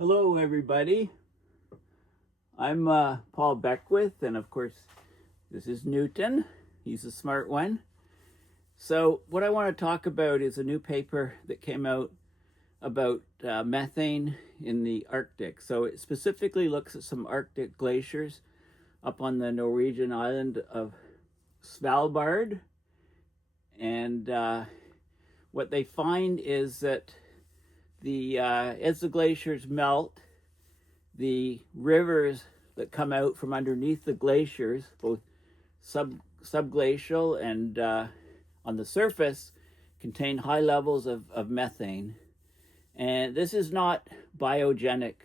Hello everybody, I'm Paul Beckwith, and of course this is Newton. He's a smart one. So what I want to talk about is a new paper that came out about methane in the Arctic. So it specifically looks at some Arctic glaciers up on the Norwegian island of Svalbard, and what they find is that as the glaciers melt, the rivers that come out from underneath the glaciers, both subglacial and on the surface, contain high levels of methane. And this is not biogenic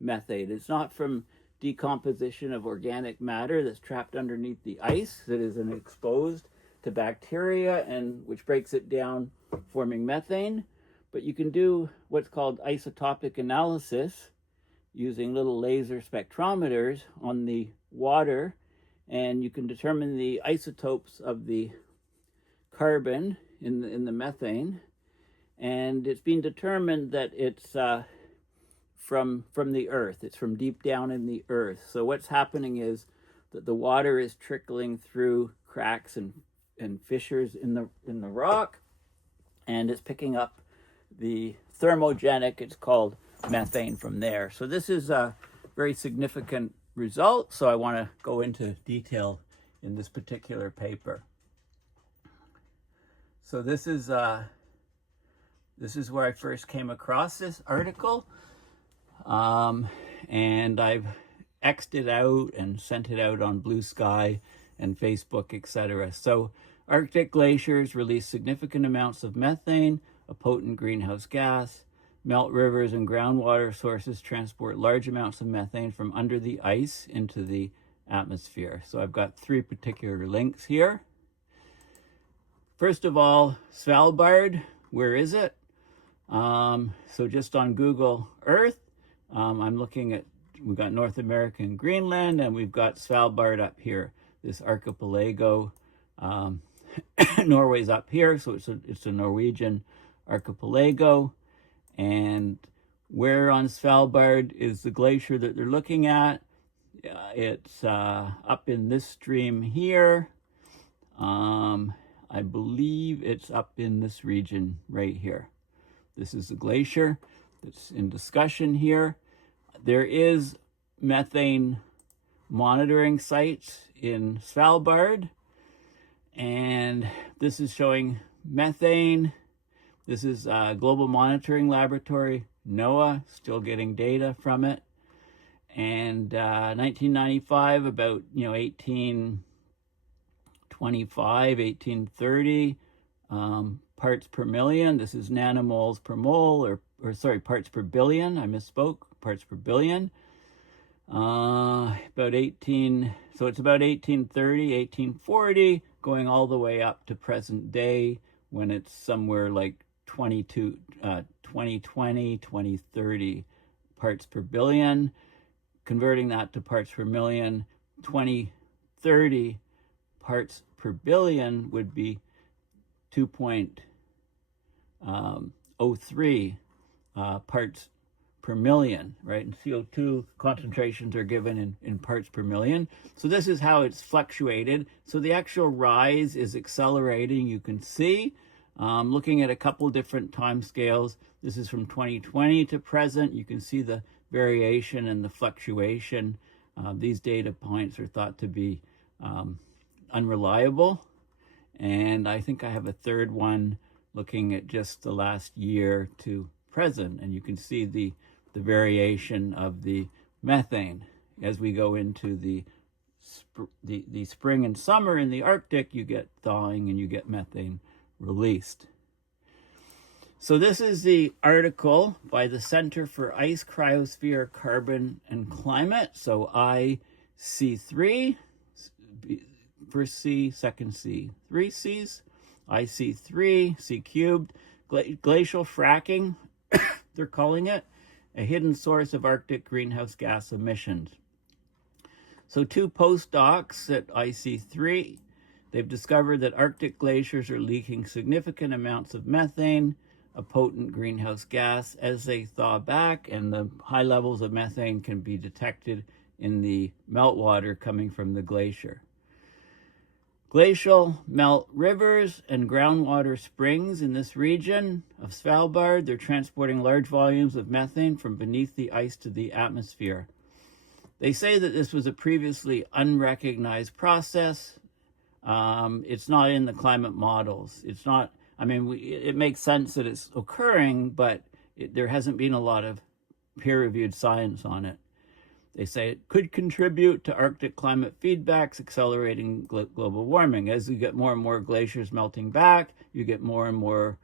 methane. It's not from decomposition of organic matter that's trapped underneath the ice that is exposed to bacteria, and which breaks it down, forming methane. But you can do what's called isotopic analysis using little laser spectrometers on the water, and you can determine the isotopes of the carbon in the methane. And it's been determined that it's from the earth. It's from deep down in the earth. So what's happening is that the water is trickling through cracks and fissures in the rock, and it's picking up the thermogenic, it's called, methane from there. So this is a very significant result, so I want to go into detail in this particular paper. So this is where I first came across this article, and I've X'd it out and sent it out on Blue Sky and Facebook, etc. So Arctic glaciers release significant amounts of methane, a potent greenhouse gas. Melt rivers and groundwater sources transport large amounts of methane from under the ice into the atmosphere. So I've got three particular links here. First of all, Svalbard, where is it? So just on Google Earth, I'm looking at, we've got North America and Greenland, and we've got Svalbard up here, this archipelago. Norway's up here, so it's a Norwegian archipelago. And where on Svalbard is the glacier that they're looking at? It's up in this stream here. I believe it's up in this region right here. This is the glacier that's in discussion here. There is methane monitoring sites in Svalbard, and this is showing methane. This is Global Monitoring Laboratory, NOAA, still getting data from it. And 1995, about 1825, 1830 parts per million. This is nanomoles per mole, or sorry, parts per billion. I misspoke, parts per billion. So it's about 1830, 1840, going all the way up to present day, when it's somewhere like 2020, 2030 parts per billion. Converting that to parts per million, 2030 parts per billion would be 2.03 parts per million, right? And CO2 concentrations are given in parts per million. So this is how it's fluctuated. So the actual rise is accelerating, you can see. Looking at a couple different time scales, this is from 2020 to present. You can see the variation and the fluctuation. These data points are thought to be unreliable. And I think I have a third one looking at just the last year to present. And you can see the variation of the methane. As we go into the spring and summer in the Arctic, you get thawing and you get methane released. So this is the article by the Center for Ice, Cryosphere, Carbon, and Climate. So IC3, first C, second C, three C's, IC3, C cubed, glacial fracking, they're calling it, a hidden source of Arctic greenhouse gas emissions. So two postdocs at IC3, they've discovered that Arctic glaciers are leaking significant amounts of methane a potent greenhouse gas as they thaw back, and the high levels of methane can be detected in the meltwater coming from the glacier. Glacial melt rivers and groundwater springs in this region of Svalbard. They're transporting large volumes of methane from beneath the ice to the atmosphere. They say that this was a previously unrecognized process. It's not in the climate models. It's not, I mean, it makes sense that it's occurring, but there hasn't been a lot of peer-reviewed science on it. They say it could contribute to Arctic climate feedbacks, accelerating global warming. As you get more and more glaciers melting back, you get more and more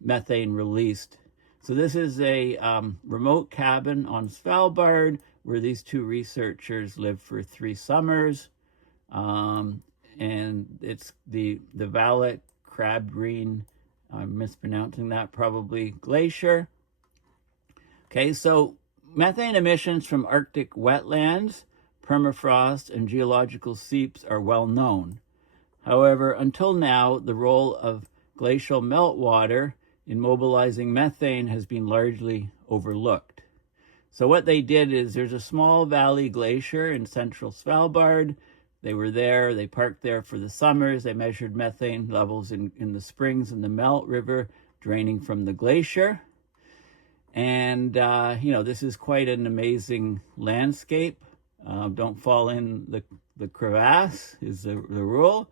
methane released. So this is a remote cabin on Svalbard where these two researchers lived for 3 summers. And it's the Valak crab green, I'm mispronouncing that, probably glacier. Okay, so methane emissions from Arctic wetlands, permafrost, and geological seeps are well known. However, until now, the role of glacial meltwater in mobilizing methane has been largely overlooked. So what they did is there's a small valley glacier in central Svalbard. They were there, they parked there for the summers, they measured methane levels in the springs in the Melt River draining from the glacier. And, this is quite an amazing landscape. Don't fall in the crevasse is the rule.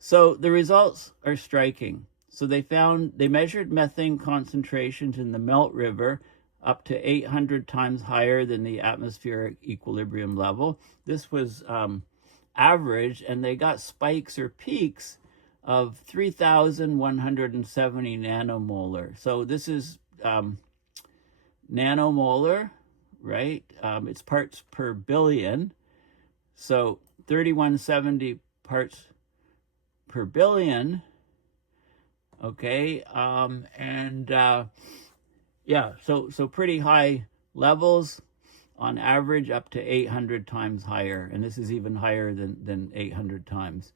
So the results are striking. So they measured methane concentrations in the Melt River up to 800 times higher than the atmospheric equilibrium level. This was average, and they got spikes or peaks of 3,170 nanomolar. So this is nanomolar, right? It's parts per billion. So 3,170 parts per billion. Okay, so pretty high levels, on average up to 800 times higher, and this is even higher than 800 times.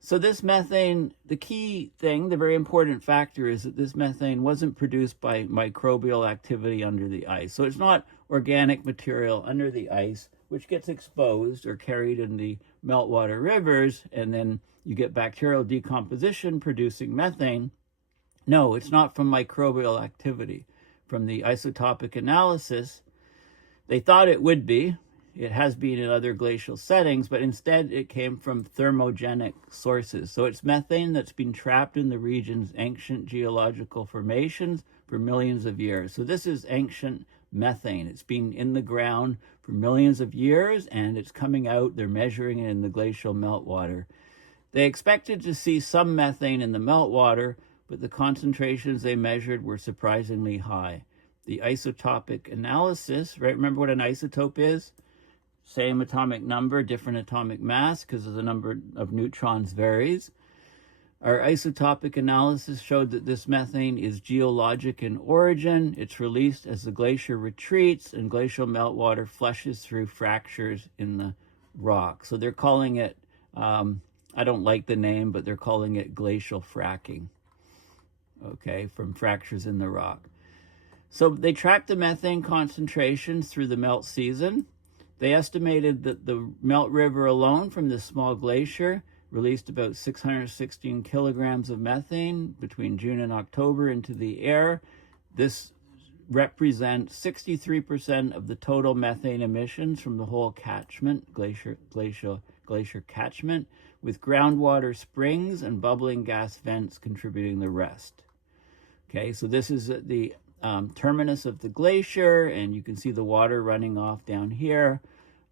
So this methane, the key thing, the very important factor is that this methane wasn't produced by microbial activity under the ice. So it's not organic material under the ice, which gets exposed or carried in the meltwater rivers, and then you get bacterial decomposition producing methane. No, it's not from microbial activity. From the isotopic analysis, they thought it would be. It has been in other glacial settings, but instead it came from thermogenic sources. So it's methane that's been trapped in the region's ancient geological formations for millions of years. So this is ancient methane. It's been in the ground for millions of years, and it's coming out. They're measuring it in the glacial meltwater. They expected to see some methane in the meltwater, but the concentrations they measured were surprisingly high. The isotopic analysis, right? Remember what an isotope is? Same atomic number, different atomic mass, because the number of neutrons varies. Our isotopic analysis showed that this methane is geologic in origin. It's released as the glacier retreats and glacial meltwater flushes through fractures in the rock. So they're calling it, I don't like the name, but they're calling it glacial fracking, okay, from fractures in the rock. So they tracked the methane concentrations through the melt season. They estimated that the Melt River alone from this small glacier released about 616 kilograms of methane between June and October into the air. This represents 63% of the total methane emissions from the whole catchment, glacier catchment, with groundwater springs and bubbling gas vents contributing the rest. Okay, so this is the terminus of the glacier, and you can see the water running off down here.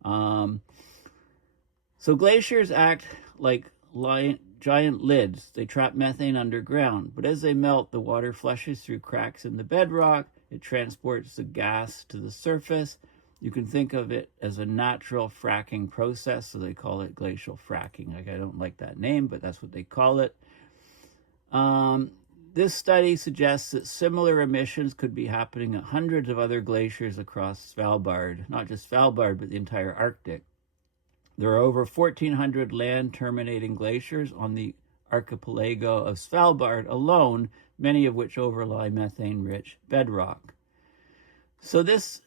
So glaciers act like giant lids. They trap methane underground, but as they melt, the water flushes through cracks in the bedrock. It transports the gas to the surface. You can think of it as a natural fracking process, so they call it glacial fracking. Like, I don't like that name, but that's what they call it. This study suggests that similar emissions could be happening at hundreds of other glaciers across Svalbard, not just Svalbard, but the entire Arctic. There are over 1,400 land terminating glaciers on the archipelago of Svalbard alone, many of which overlie methane-rich bedrock. So this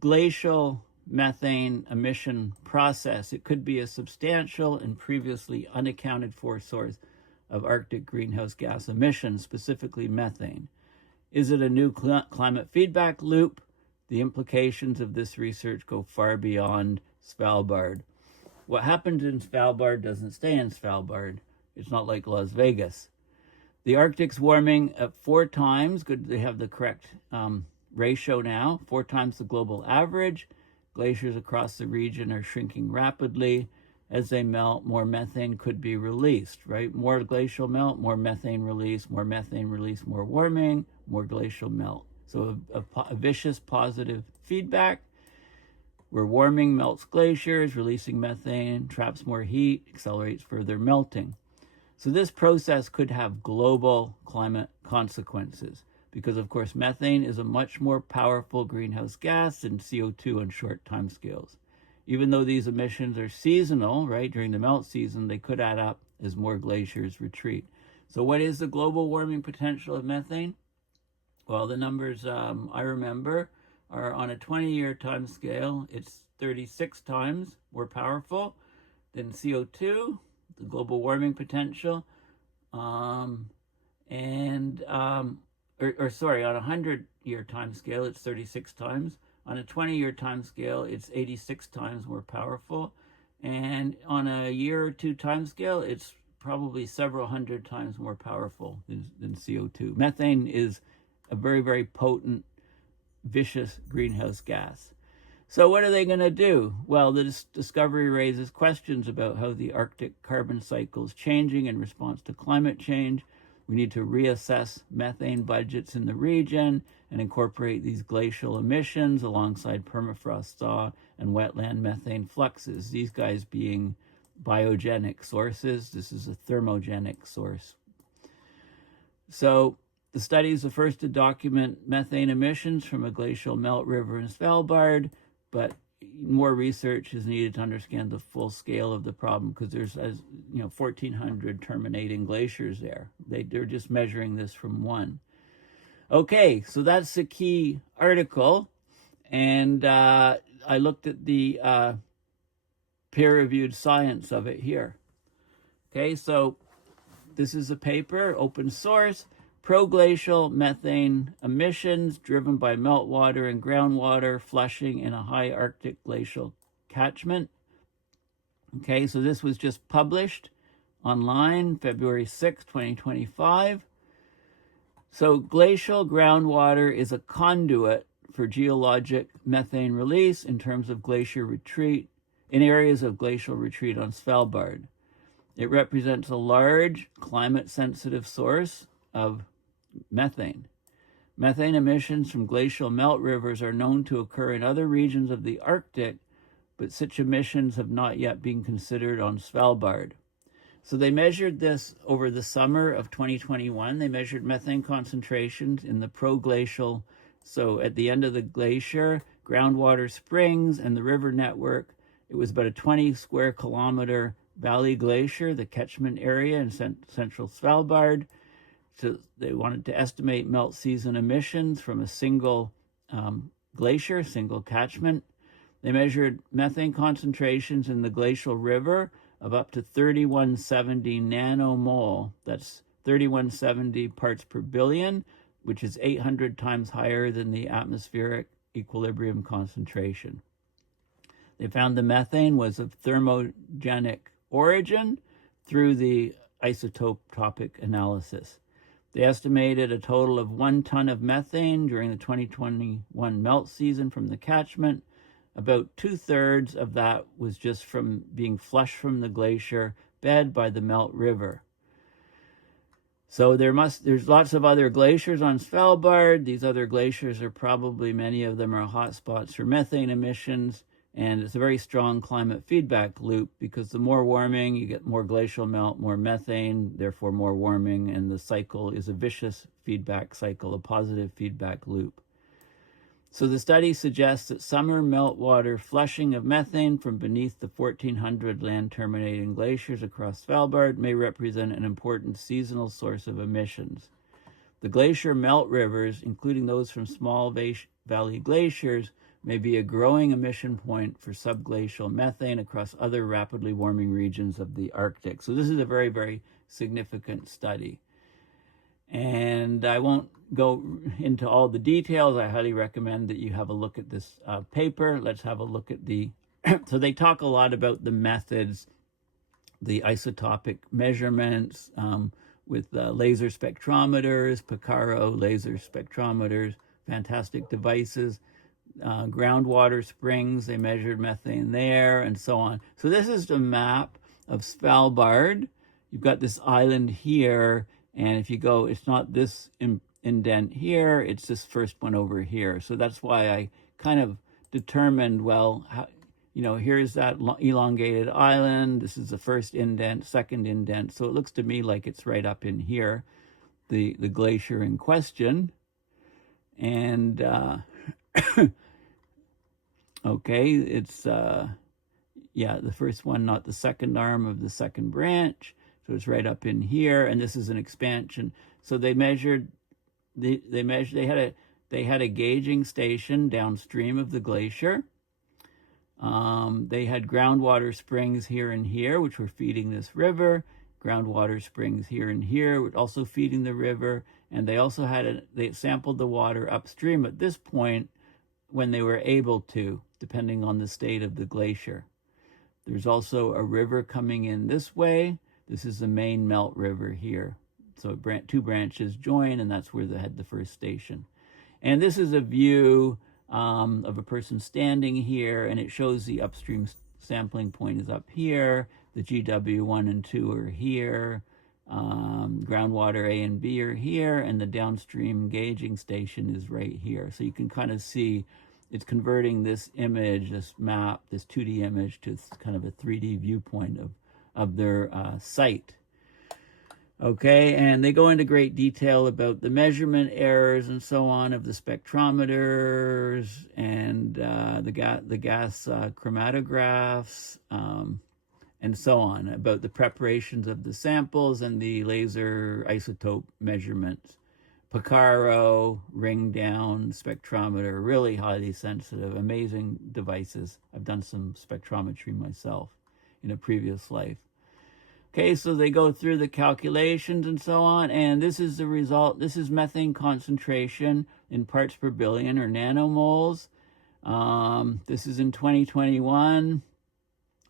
glacial methane emission process, it could be a substantial and previously unaccounted for source of Arctic greenhouse gas emissions, specifically methane. Is it a new climate feedback loop? The implications of this research go far beyond Svalbard. What happens in Svalbard doesn't stay in Svalbard. It's not like Las Vegas. The Arctic's warming at 4 times, good, they have the correct ratio now, 4 times the global average. Glaciers across the region are shrinking rapidly. As they melt, more methane could be released, right? More glacial melt, more methane release, more warming, more glacial melt. So a vicious positive feedback where warming melts glaciers, releasing methane, traps more heat, accelerates further melting. So this process could have global climate consequences because, of course, methane is a much more powerful greenhouse gas than CO2 on short timescales. Even though these emissions are seasonal, right, during the melt season, they could add up as more glaciers retreat. So what is the global warming potential of methane? Well, the numbers I remember are on a 20-year time scale. It's 36 times more powerful than CO2, the global warming potential. On a 100-year time scale, it's 36 times. On a 20-year time scale, it's 86 times more powerful. And on a year or 2 time scale, it's probably several hundred times more powerful than CO2. Methane is a very, very potent, vicious greenhouse gas. So what are they going to do? Well, this discovery raises questions about how the Arctic carbon cycle is changing in response to climate change. We need to reassess methane budgets in the region and incorporate these glacial emissions alongside permafrost thaw and wetland methane fluxes, these guys being biogenic sources. This is a thermogenic source. So the study is the first to document methane emissions from a glacial melt river in Svalbard, but more research is needed to understand the full scale of the problem because there's 1,400 terminating glaciers there. They're just measuring this from one. Okay, so that's the key article, and I looked at the peer-reviewed science of it here. Okay, so this is a paper, open source, Proglacial methane emissions driven by meltwater and groundwater flushing in a high Arctic glacial catchment. Okay, so this was just published online February 6, 2025. So glacial groundwater is a conduit for geologic methane release in terms of glacier retreat in areas of glacial retreat on Svalbard. It represents a large climate-sensitive source of methane. Methane emissions from glacial melt rivers are known to occur in other regions of the Arctic, but such emissions have not yet been considered on Svalbard. So they measured this over the summer of 2021. They measured methane concentrations in the proglacial, so at the end of the glacier, groundwater springs and the river network. It was about a 20 square kilometer valley glacier, the catchment area in central Svalbard. So they wanted to estimate melt season emissions from a single glacier, single catchment. They measured methane concentrations in the glacial river of up to 3170 nanomole. That's 3170 parts per billion, which is 800 times higher than the atmospheric equilibrium concentration. They found the methane was of thermogenic origin through the isotopic analysis. They estimated a total of 1 ton of methane during the 2021 melt season from the catchment. About 2/3 of that was just from being flushed from the glacier bed by the melt river. So there's lots of other glaciers on Svalbard. These other glaciers are probably, many of them are hotspots for methane emissions. And it's a very strong climate feedback loop because the more warming, you get more glacial melt, more methane, therefore more warming, and the cycle is a vicious feedback cycle, a positive feedback loop. So the study suggests that summer meltwater flushing of methane from beneath the 1,400 land-terminating glaciers across Svalbard may represent an important seasonal source of emissions. The glacier melt rivers, including those from small valley glaciers, may be a growing emission point for subglacial methane across other rapidly warming regions of the Arctic. So this is a very, very significant study. And I won't go into all the details. I highly recommend that you have a look at this paper. Let's have a look at the, so they talk a lot about the methods, the isotopic measurements with laser spectrometers, Picaro laser spectrometers, fantastic devices, groundwater springs, they measured methane there, and so on. So this is the map of Svalbard. You've got this island here, and if you go, it's not this indent here, it's this first one over here. So that's why I kind of determined, well, how, you know, here's that elongated island. This is the first indent, second indent. So it looks to me like it's right up in here, the glacier in question. And okay, it's, yeah, the first one, not the second arm of the second branch. So it's right up in here, and this is an expansion. So they measured, they had a gauging station downstream of the glacier. They had groundwater springs here and here, which were feeding this river. Groundwater springs here and here, also feeding the river. And they also had they sampled the water upstream at this point when they were able to, depending on the state of the glacier. There's also a river coming in this way. This is the main melt river here. So two branches join, and that's where they had the first station. And this is a view of a person standing here, and it shows the upstream sampling point is up here. The GW 1 and 2 are here. Groundwater A and B are here, and the downstream gauging station is right here. So you can kind of see it's converting this image, this map, this 2D image to kind of a 3D viewpoint of their site. Okay, and they go into great detail about the measurement errors and so on of the spectrometers and the gas chromatographs and so on, about the preparations of the samples and the laser isotope measurements. Picaro, ring down spectrometer, really highly sensitive, amazing devices. I've done some spectrometry myself in a previous life. Okay, so they go through the calculations and so on, and this is the result. This is methane concentration in parts per billion, or nanomoles. This is in 2021.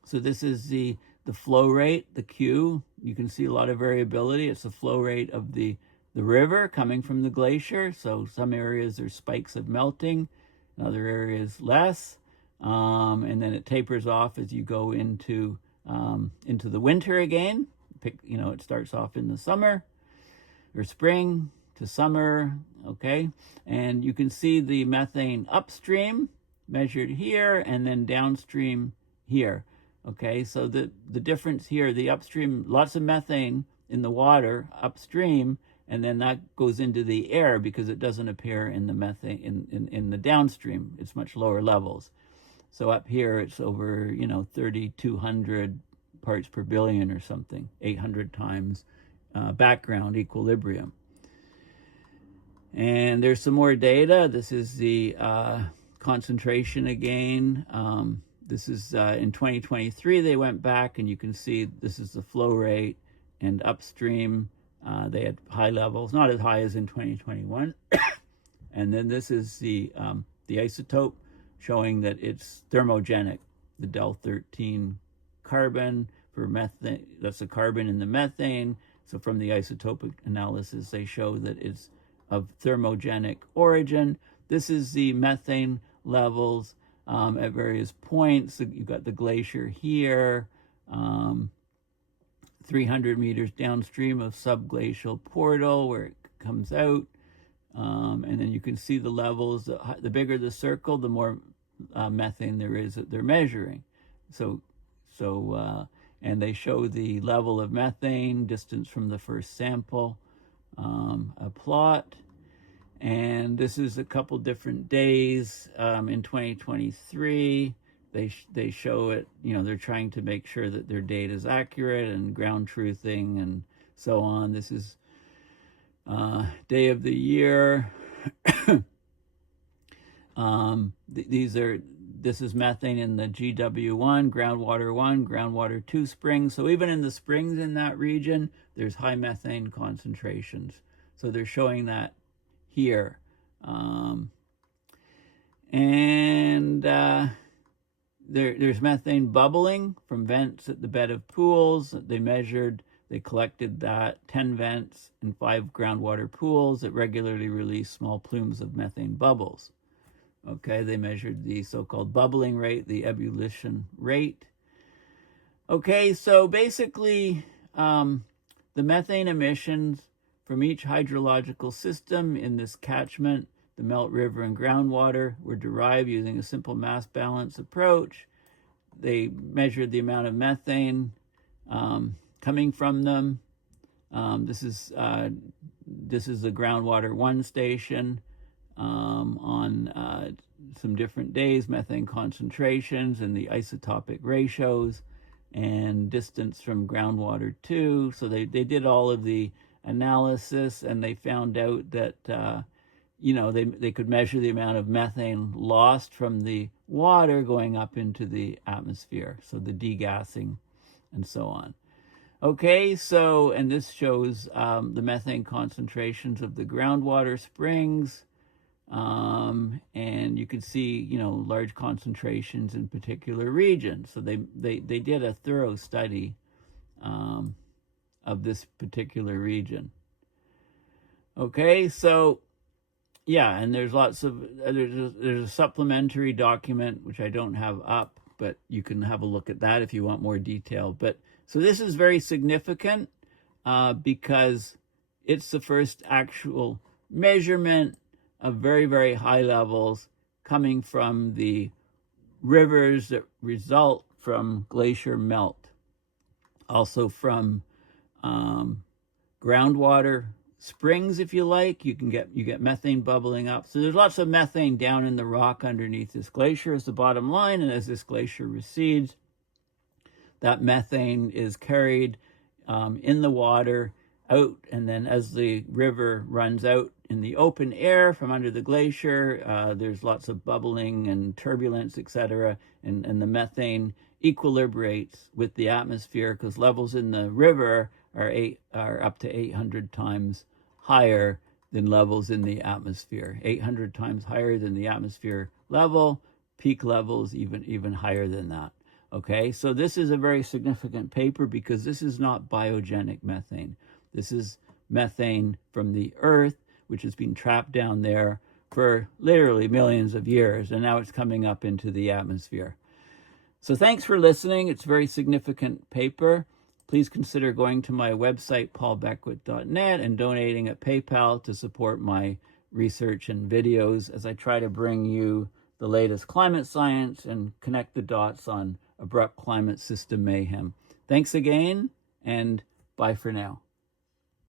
So this is the flow rate, the Q. You can see a lot of variability. It's the flow rate of the river coming from the glacier. So some areas there's spikes of melting, in other areas less. And then it tapers off as you go into the winter again. It starts off in the summer or spring to summer, okay? And you can see the methane upstream measured here and then downstream here, okay? So the difference here, the upstream, lots of methane in the water upstream, and then that goes into the air because it doesn't appear in the methane in the downstream. It's much lower levels. So up here, it's over, 3,200 parts per billion or something, 800 times background equilibrium. And there's some more data. This is the concentration again. This is in 2023, they went back, and you can see this is the flow rate, and upstream, they had high levels, not as high as in 2021. And then this is the isotope, showing that it's thermogenic, the del-13 carbon for methane, that's the carbon in the methane. So from the isotopic analysis, they show that it's of thermogenic origin. This is the methane levels at various points. So you've got the glacier here, 300 meters downstream of subglacial portal where it comes out. And then you can see the levels. The bigger the circle, the more methane there is that they're measuring. And they show the level of methane, distance from the first sample, a plot. And this is a couple different days in 2023. They show it, you know, they're trying to make sure that their data is accurate and ground truthing and so on. This is day of the year. This is methane in the GW1, groundwater 2 springs. So even in the springs in that region, there's high methane concentrations. So they're showing that here. There's methane bubbling from vents at the bed of pools. They collected that 10 vents in 5 groundwater pools that regularly release small plumes of methane bubbles. Okay, they measured the so-called bubbling rate, the ebullition rate. Okay, so basically the methane emissions from each hydrological system in this catchment, the Melt River and groundwater, were derived using a simple mass balance approach. They measured the amount of methane coming from them. This is the groundwater 1 station on some different days, methane concentrations and the isotopic ratios and distance from groundwater 2. So they did all of the analysis, and they found out that you know, they could measure the amount of methane lost from the water going up into the atmosphere, so the degassing and so on. Okay, so, and this shows the methane concentrations of the groundwater springs, and you could see, you know, large concentrations in particular regions. So they did a thorough study of this particular region. Okay, so yeah, and there's lots of, there's a supplementary document, which I don't have up, but you can have a look at that if you want more detail. But so this is very significant because it's the first actual measurement of very, very high levels coming from the rivers that result from glacier melt. Also from groundwater springs, if you like. You get methane bubbling up. So there's lots of methane down in the rock underneath this glacier is the bottom line. And as this glacier recedes, that methane is carried in the water out, and then as the river runs out in the open air from under the glacier, there's lots of bubbling and turbulence, etc., and the methane equilibrates with the atmosphere because levels in the river are up to 800 times higher than levels in the atmosphere. 800 times higher than the atmosphere level, peak levels even higher than that. Okay, so this is a very significant paper because this is not biogenic methane. This is methane from the earth, which has been trapped down there for literally millions of years, and now it's coming up into the atmosphere. So thanks for listening. It's a very significant paper. Please consider going to my website, paulbeckwith.net, and donating at PayPal to support my research and videos as I try to bring you the latest climate science and connect the dots on abrupt climate system mayhem. Thanks again, and bye for now.